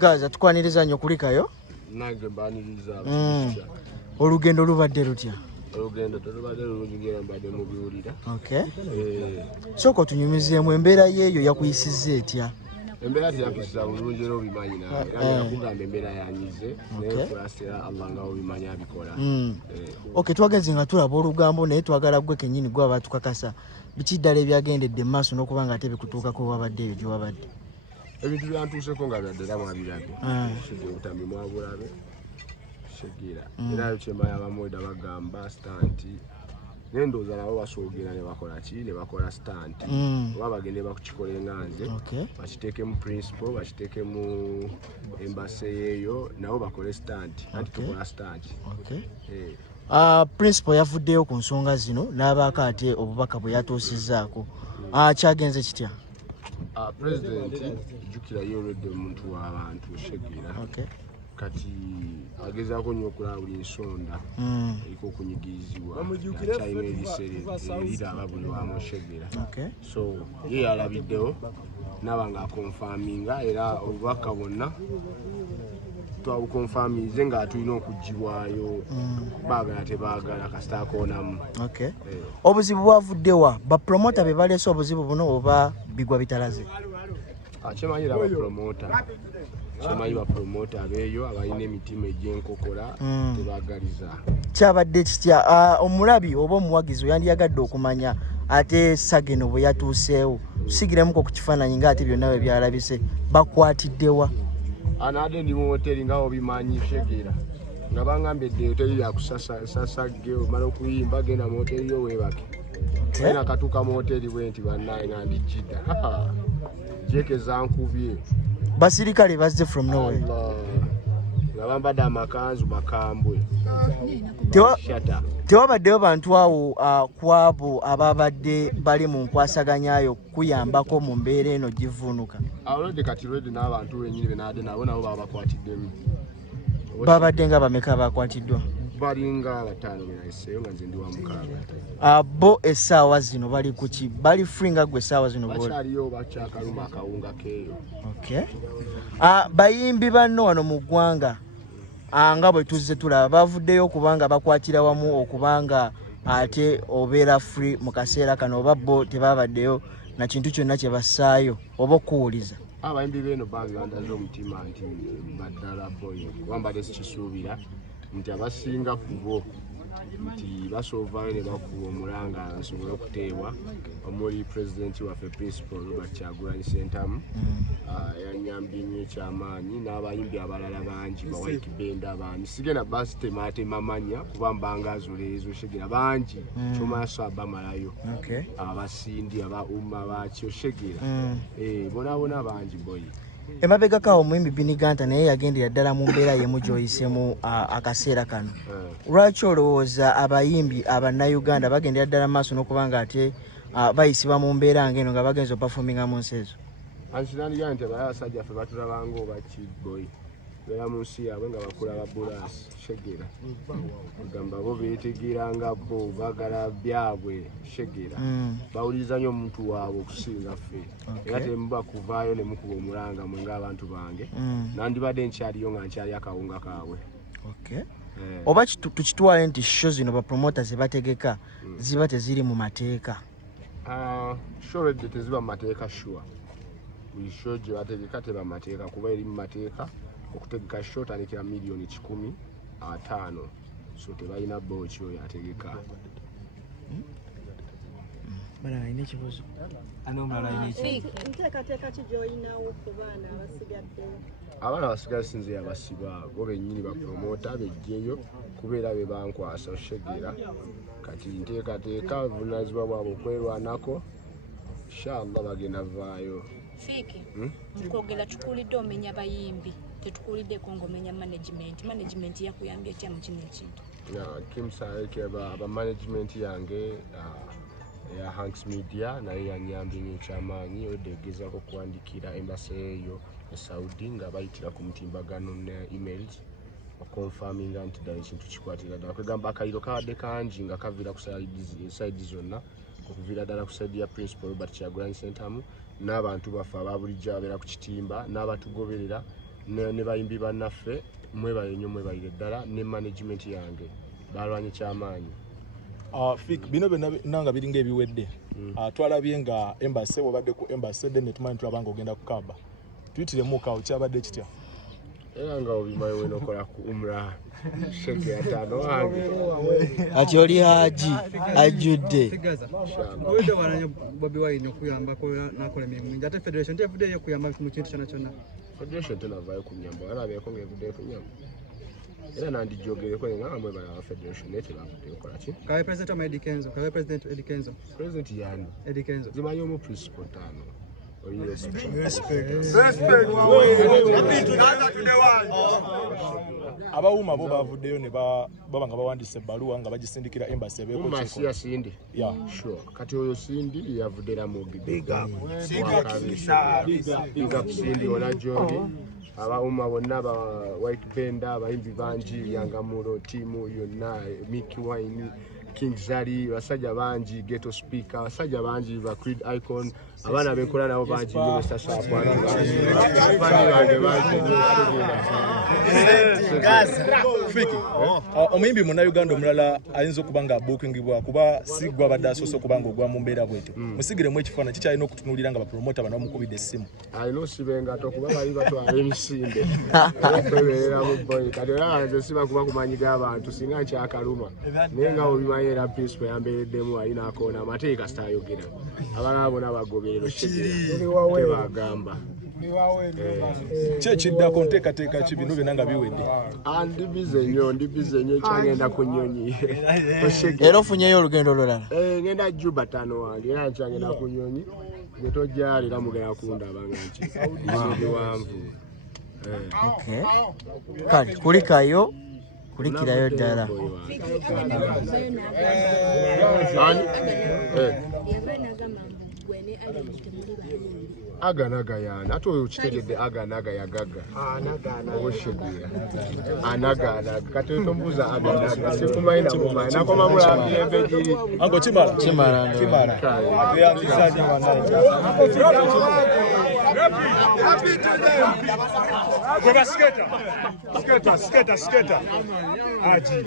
Gaza tukwaniriza nnyo kulikayo. Nange mbaniriza olugendo lubadde lutya? Olugendo tulubadde lulungi ngera mbadde mu biwulira. Okay. Soko tunyumizeemu embeera yeeyo yakuyisizza etya? Embeera yakuyisizza bulungi era obimanyi nawe. Era nakugamba embeera yanyize naye fulasira Allah nga obimanyi abikola. Okay, twagenze nga tulaba olugambo naye twagala gwe kennyini gwe abatukakasa. Biki ddala ebyagendedde mu maaso n'okuba nga ate bikutuukako wabadde eyo gye wabadde? Ebintu byantuuseko nga byaddala mwabirabye. Shegera obutambi mwabulabe. Shegera. Era kyemaya abamoda bagamba stanti. Nendooza nabo basoogera ne bakola ki ne bakola stanti. Oba bagende bakukikola enganze. Bakiteeke mu principal, bakiteeke mu embassy yeeyo nabo bakole stanti. Anti tukola stanti. Principal yavuddeyo ku nsonga zino n'abaako ate obubaka bwe yatuusizzaako. Kyagenze kitya? President jukira yoredde omuntu w'abantu Shegera. Kati agezaako nnyo okulaba buli nsonda eriko okunyigirizibwa China eriraba buli wamu Shegera. So ye yalabiddewo naba nga akonfaminga era obubaka bwonna twabukonfamize nga tulina okuggibwayo baagala tebaagala kasita akoonamu. Obuzibu bwavuddewa bapromota be baleese obuzibu buno oba bigwa bitalaze? Kyemanyira abapromota kyemanyira bapromota abeeyo abalina emitima egy'enkokola tebaagaliza. Kyabadde kitya omulabi oba omuwagizi yandiyagadde okumanya ate Sageno bwe yatuuseewo tusigiremu ku kifaananyi ng'ate byonna bwe byalabise bakwatiddewa? Anaade ndi mu hoteli nga obimanyi Shegera nga bangambye dde hoteli yakusasage omala okuyimba genda mu hoteli yo weebake era katuuka mu hoteli bwe nti bannaye nga ndijjidda jeke zankubye basirikale bazze from nowhere nga bambadde amakanzu makambwe. Tewabaddeyo bantu awo ku abo ababadde bali mu nkwasaganyayo kuyambako mu mbeera eno givuunuka? Already kati lwedde n'abantu wenyini benaade nabo baba bakwatiddemu. Babadde nga bameka bakwatiddwa? Balinga 5 benayiseeyo nga nze ndi wa 6. Bo essaawa zino bali ku ki? Bali free nga gwe essaawa zino? Bakyaliyo bakyakaluma akawunga keeyo. Bayimbi banno wano mu ggwanga nga bwe tuzze tulaba bavuddeyo kubanga bakwatira wamu okubanga ate obeera free mu kaseera kano oba bo tebabaddeyo na kintu kyonna kye bassaayo oba okuwuliza? Abayimbi beeno bangandaza omutima nti baddala boyo kuba mbadde sikisuubira nti abasinga ku bo nti basoovayo ne bakuba omulanga nsobole okuteebwa omuli pulezidenti waffe principal Robert Kyagulanyi Ssentamu yanyambye nnyo ekyamaanyi n'abayimbi abalala bangi bawayiki benda baani sigenda basitematema manya kuba mbangazo leezo Shegera bangi kyomaaso abamalayo abasindi abauma bakyo Shegera bonaabona bangi boyi. Emabega kawo omuyimbi Biniganta naye yagendera ddala mu mbeera yemu gy'oyisemu akaseera kano. Lwaki olowooza abayimbi Abannayuganda bagendera ddala maaso n'okuba nga ate bayisibwa mu mbeera ng'eno nga bagenza opafominga mu nsi ezo? Ansinandiga nti abasajja ffe batulabanga oba kiboyi beera mu nsi yaabwe nga bakula babulaasi Shegera ogamba bo beetegeera nga bo baagala byabwe Shegera bawuliriza nnyo omuntu waabwe okusinga ffe era temuba kuvaayo ne mukuba omulanga mwe ng'abantu bange nandibadde nkyaliyo nga nkyali akawunga kaabwe. Oba tukitwale nti show zino bapromota ze bategeka ziba teziri mu mateeka? Show edde teziba mu mateeka sure buli show gye bategeka teba mu mateeka kuba eri mu mateeka okutegeka show tandikira miliyoni 15 so tebalina booki oyo ategeka. Alina ekibuuzo? Nteekateeka ki gy'olinawo ku baana abasigaddeyo? Abaana abasigadde sinze yabasiba bo bennyini bapromota bejjeyo kubeera be bankwasa Shegera kati nteekateeka buvunaanyizibwa bwabwe okwerwanako inshallah bagenda vaayo. Fiiki tukwogera tukuulidde omenya bayimbi tetukuuliddeko ng'omenya management yakuyambye etya mu kino ekintu? Kimsaeke abamanagement yange ya Hanks Media naye yanyambye nnyo ekyamaanyi odde egezaako okuwandikira embasa eyo e Saudi nga bayitira ku mutimbagano ne emails okonfaminga nti ddala ekintu kikwatira ddala kwegamba akaliro kabadde kangi nga kaviira ku saidi zonna okuviira ddala ku saidi ya principal Robert Kyagulanyi Ssentamu n'abantu baffe ababulijjo abeera ku kitimba n'abatugoberera ne bayimbi bannaffe mwebaye nnyo mwebayire ddala ne management yange balwanye kyamaanyi. Fik bino nanga biringa ebiwedde. Twalabye nga embassy wabadde ku embassy then tumanyi tulabanga ogenda ku Kaaba. Tuyitire muka okyabadde kitya? Era nga obimaye wenokola ku umra sheke ya tano wange. Ati oli haji ajudde. Wewe waranya Bobi Wine okuyamba ko nakola emirimu mingi ate federation tevudde yo kuyamba mu kintu kyonna. Federation tenavayo kunyamba alabeko ngevudde kunyamba. Era nandijogereko nga mwe bala federation nete bavudde okola ki? Kawe president wa Eddie Kenzo, kawe president Eddie Kenzo. President yani. Eddie Kenzo. Zimanyo mu principal tano. Abawuma bo bavuddeyo ne baba nga bawandise ebbaluwa nga bagisindikira embassy ebeeko Embassy ya Sindi. Yeah. Sure. Kati oyo Sindi yavudde na mu big up. Big up Sindi ona joli. Abawuma bonna ba White Benda abayimbi bangi Yangamulo timu yonna Mickey Wine King Zari basajja bangi Ghetto Speaker basajja bangi ba Creed Icon abana bekola nabo bangi Mr. Sharp omuyimbi muna Uganda omulala ayinza okubanga bookingibwa kuba sigwa badde asoose okubanga ogwa mu mbeera bwetyo musigiremu ekifaananyi kikyalina okutunuulira nga bapromota bano bamukubidde essimu alina osibenga tokuba bali batwala emisinde okwebeerera mu boyi kati era nze siba kuba kumanyiga abantu singa nkyakaluma naye nga obimanyi era principal yambeereddemu alina akoona amateeka sitayogera abalala bona bagoberero tebagamba kyekiddako nteekateeka ki bino byonna nga biwedde ndibize nnyo ekyagenda ku nnyonyi Era ofunyeyo olugendo olulala? Ngenda Juba tano wange era nkyagenda ku nnyonyi gye tojja era mugenda kundaba nga nki biwanvu. Okay. Kati kulikayo kulikirayo ddala. Aganaga yana ate oyo kitegedde aganaga yagaga obushegira anagana kati tombuza aganaga sikumayina mumayi nakoma mulambira embegiri ango kimala yanzizaje wanaye Kwa sketa aji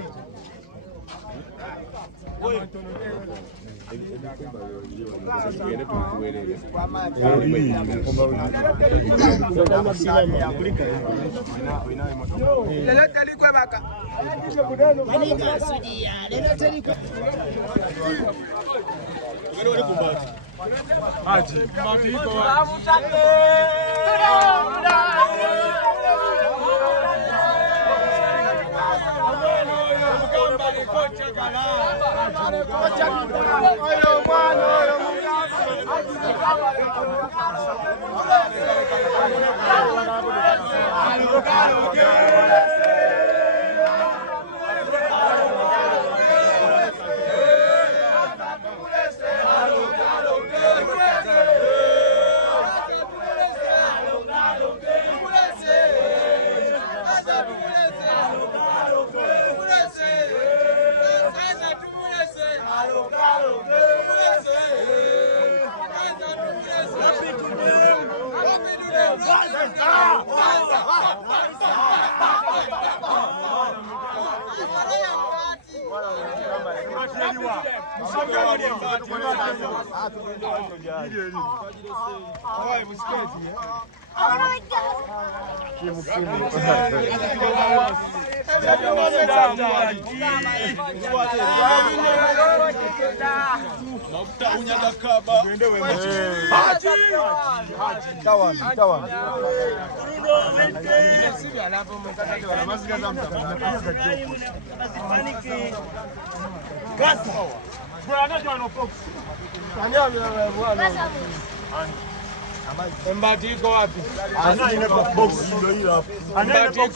Mbatiko wapi? Ana box ndio hilo. Ana box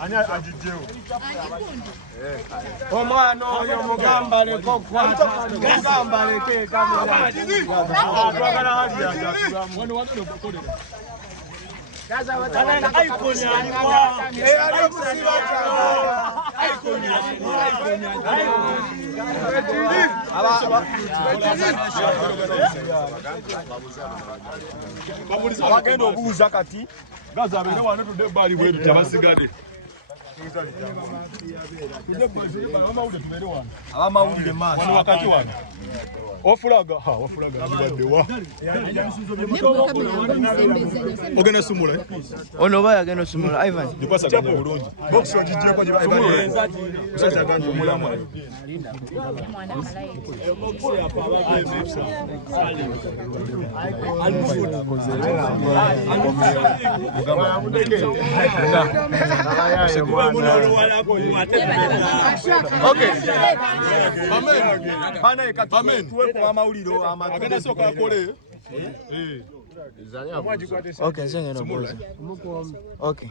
Anya ajijeo. Omwana oyo mugamba leko kwata. Mugamba leke kamera. Twagala hali ya tulamu. Wano wano kukolera. Kaza watana icon alikuwa. Alikusiba. bagenda obuuza kati gazaabere wano tudde ebbali bweru tabasigadde abamawulire maaso wano wakati wano ofulaga zibaddewa ogenda sumula ono oba yagenda osumula Ivan gikwasaganya bulungi bokisi ogigyeko musajja ganje omulamu agenda soka akole okay nze ngeno boza okay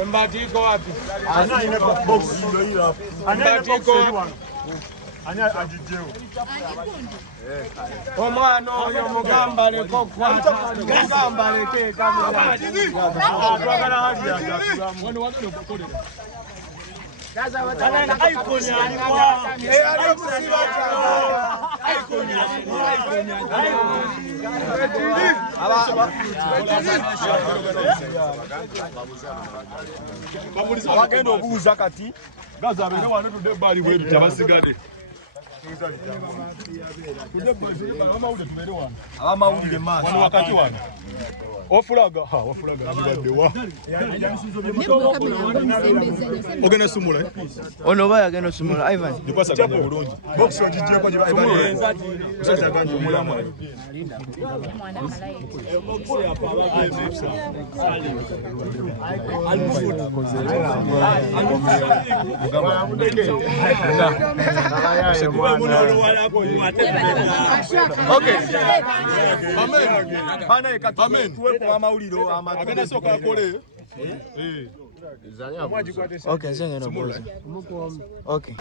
Embati iko wapi? Embati iko wapi? Anya ajijeo. Omwana oyo mugamba leko kwata. Mugamba leke kamera. Twagala hali ya tulamu. Wano wagalo kokole. Kaza watana icon alikuwa. Alikusiba icon bagenda obuuza kati gazaabere wano tudde ebbali bweru tabasigadde abamawulire maaso wano wakati wano ofulaga zibaddewa ogenda sumula ono oba yagenda osumula Ivan gikwasaganya bulungi bokisi ogigyeko musajja ganje omulamu agenda soka akole okay nze ngeno boza okay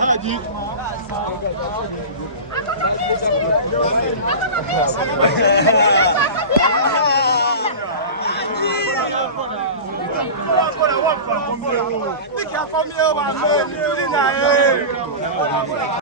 Haji